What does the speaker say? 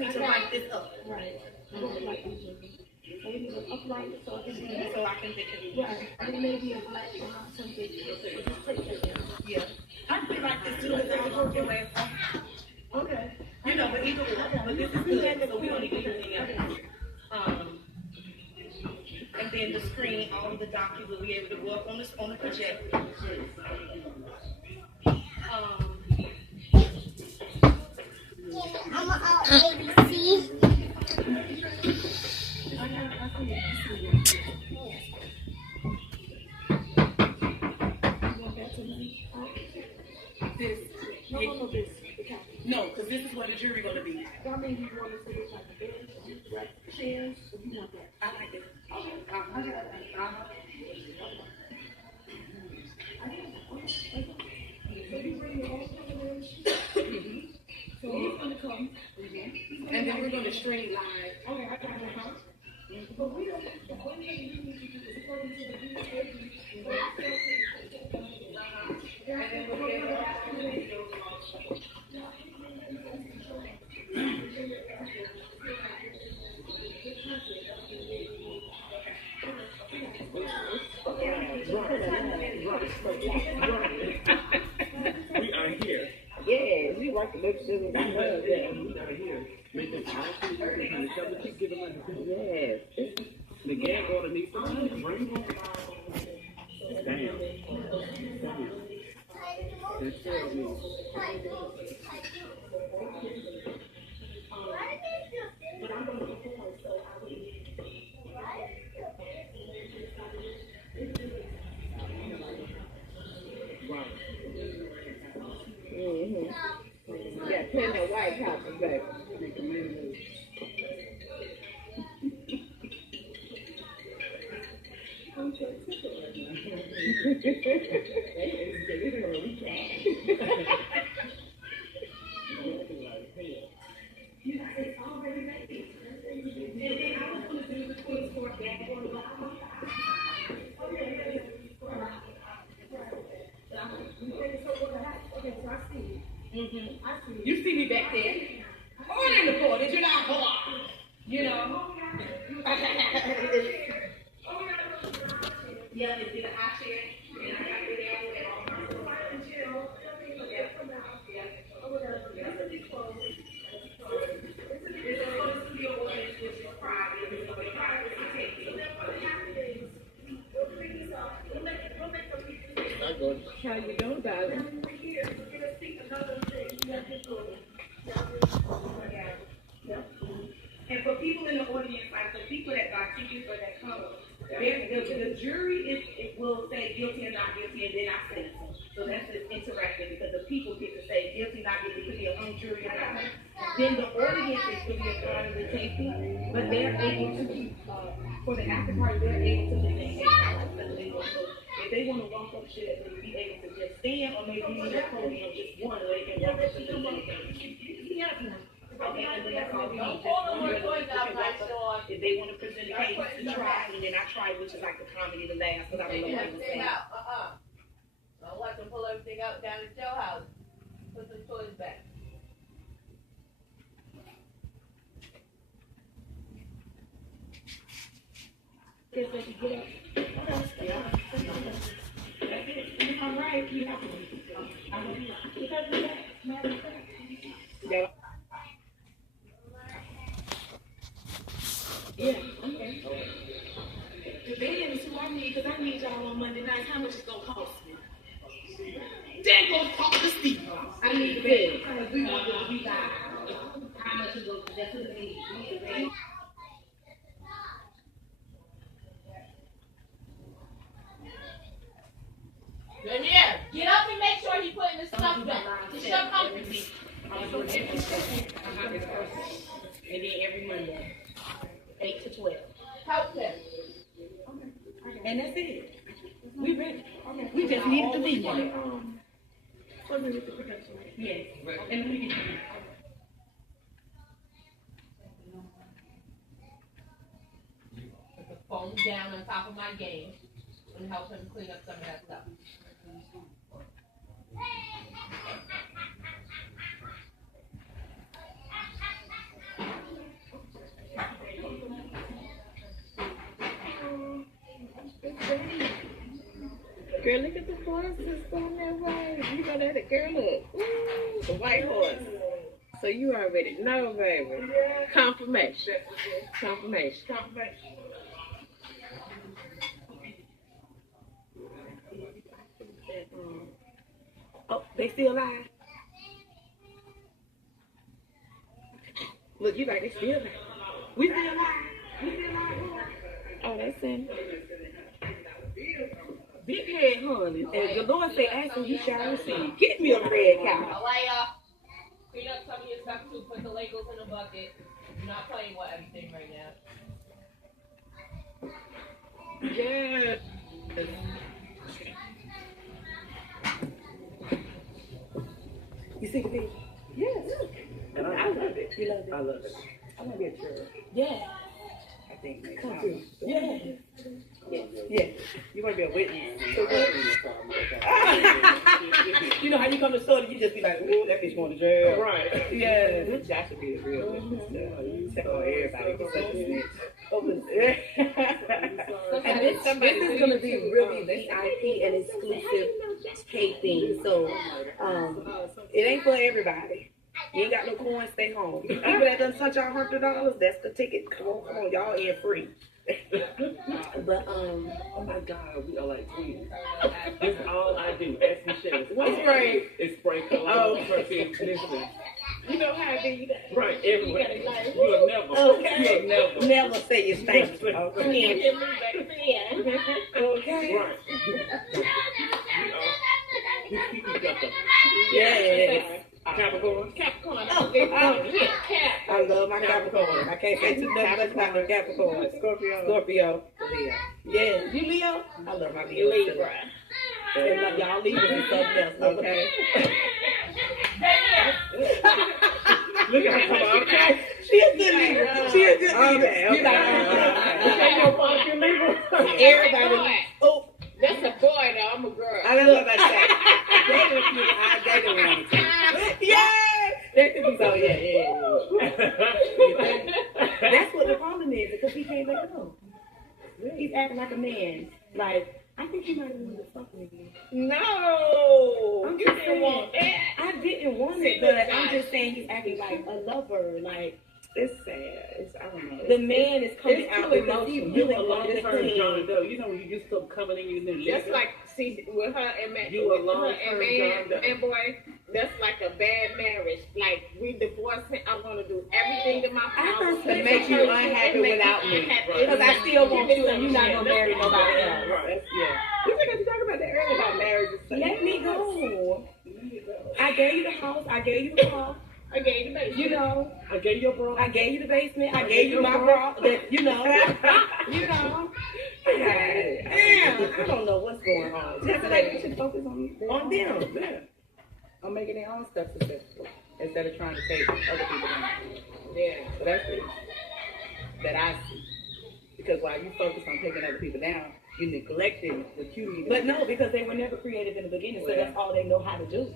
need to write this up. Right. I don't like this. So we need to upright it so I can pick it. Right. And maybe a black one or something. Just take that down. Yeah. I feel like this too. It's all your last time. Okay. You know, but either way, but this is good, so we don't need anything else. And then the screen, all of the documents will be able to go up on the projector. I'm ABC. No, because this is where the jury going to be. I mean, you want to say it's like a bed, chairs, if you want that. I like it. So he's going to come. And then we're going to stream live. Okay, I got it. But we don't, the only thing we need to do is according to the DSA, and then we're going to we are here. Yeah, we work the lips and we love that. We are here. Make them Yes. the gag order needs to bring them. Damn. It tells me. but I'm going to perform, so I will. Yeah, pin the white house back. You see me back there. Or in the floor, did you not pull off? You know? Yeah, they did a high chair. And I got there with all kinds of fire chill. It's supposed to be a woman which is private. It's going to be private to take it. How you doing, darling? And for people in the audience, like the people that got tickets or that come, the jury will say guilty or not guilty, and then I say so. So that's just interactive because the people get to say guilty, not guilty, could be a hung jury or not. Then the audience is really a part of the taping, but they're able to, for the after party, they're able to make so if they want to walk up shit, they be able to just stand or maybe use their podium just one, or they can walk up to the okay, and then that's all we need. If they want to present a case to try, and then I try, which is like the comedy, the laugh, because I don't know what I'm saying. Don't let them pull everything out down at your house. Put the toys back. Guess they can get up. That's it. I'm right. You have to. Because of that, matter of fact. Yeah. Yeah, okay. The band is who I need, because I need y'all on Monday night. How much it's going to cost me? Then go talk to Steve. I need the band, because we want to be live. How much is going to that's what we need. Then yeah, get up and make sure you're putting the stuff back. It's your company. And then every Monday, 8 to 12. Help them. And that's it. We ready. We just needed to be there. Yes. And we can. Put the phone down on top of my game and help him clean up some of that stuff. horses on that way. You know that the girl look. Ooh, the white horse. So you already know, baby. Confirmation. Confirmation. Confirmation. Oh, they still alive? Look, you like they still alive. We still alive. We still alive. Oh, that's in. Big head, honey. And the Lord say, ask him, you shall receive. Get me a red cow. Alaya, clean up some of your stuff too. Put the Legos in a bucket. I'm not playing with everything right now. Yeah. You see the video? Yes. And I love it. You love it? I love it. I want to be a church. Yeah. I think. Come through. Yeah. Yes. Yeah. You want to be a witness. You know how you come to store and you just be like, ooh, that bitch going to jail. Right. Yeah. That should be the real witness. You check on everybody. Get such a snitch. And this is going to be really VIP and exclusive taping. So it ain't for everybody. You ain't got no coins, stay home. People that done touch our $100, that's the ticket. Come on, y'all in free. but oh my God, we are like twins. That's all I do. Ask Michelle. What's spray? It's spray cologne, perfume, listen. You know how I do that. Right, everywhere. You gotta like, You'll never. Okay. You'll never. Never say it's thank you. Okay. Okay. Right. We keep each other. Yes. Capricorn. Capricorn. Oh, Yeah, Cap. I love my Capricorn. I can't say too much about my Capricorn. Scorpio. Leo. Yeah. You Leo? I love my Leo. Libra. Y'all Libra is something else, okay? Look at her come on, okay? She a good Libra. She a good Libra. Okay. Everybody. Oh. That's a boy though, I'm a girl. I don't know about that. They don't want to. Yeah! They could be so, yeah. That's what the problem is, because he can't let go. He's acting like a man. Like, I think he might have wanted to fuck with me. No! I'm You just didn't saying. want that. I didn't want it, but I'm just saying he's acting like a lover. Like, It's sad. I don't know. the man is coming It's out too because he emotional. really You a wanted long-term to John Doe. You know when you used to coming in, you didn't That's like, see, with her and man, You a with her long-term and John Doe. man, boy, that's like a bad marriage. Like, we divorced him, I'm gonna do everything to my power to make you unhappy without me. Because I still want you and you're not going to marry nobody else. Right. Yeah. You think I was talking about that earlier about marriage and stuff. Let me go. I gave you the house. I gave you the car. I gave the baby. You know, I gave you a bra. I gave you the basement. I gave you my bra. You know. Damn, I don't know what's going on. Just like we should focus on them. Yeah. On making their own stuff successful instead of trying to take other people down. Yeah. So that's it. That I see. Because while you focus on taking other people down, you're neglecting what you need. But no, because they were never created in the beginning, so that's all they know how to do.